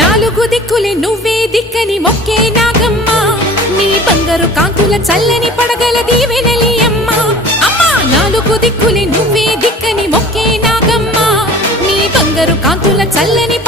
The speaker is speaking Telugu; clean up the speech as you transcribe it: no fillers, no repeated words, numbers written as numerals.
నాలుగు దిక్కులే నువ్వే దిక్కని మొక్కే నాగమ్మ నీ బంగారు కాంతుల చల్లని పడగల దీవెనలి అమ్మ అమ్మా నాలుగు దిక్కులే నువ్వే దిక్కని మొక్కే నాగమ్మ నీ బంగారు కాంతుల చల్లని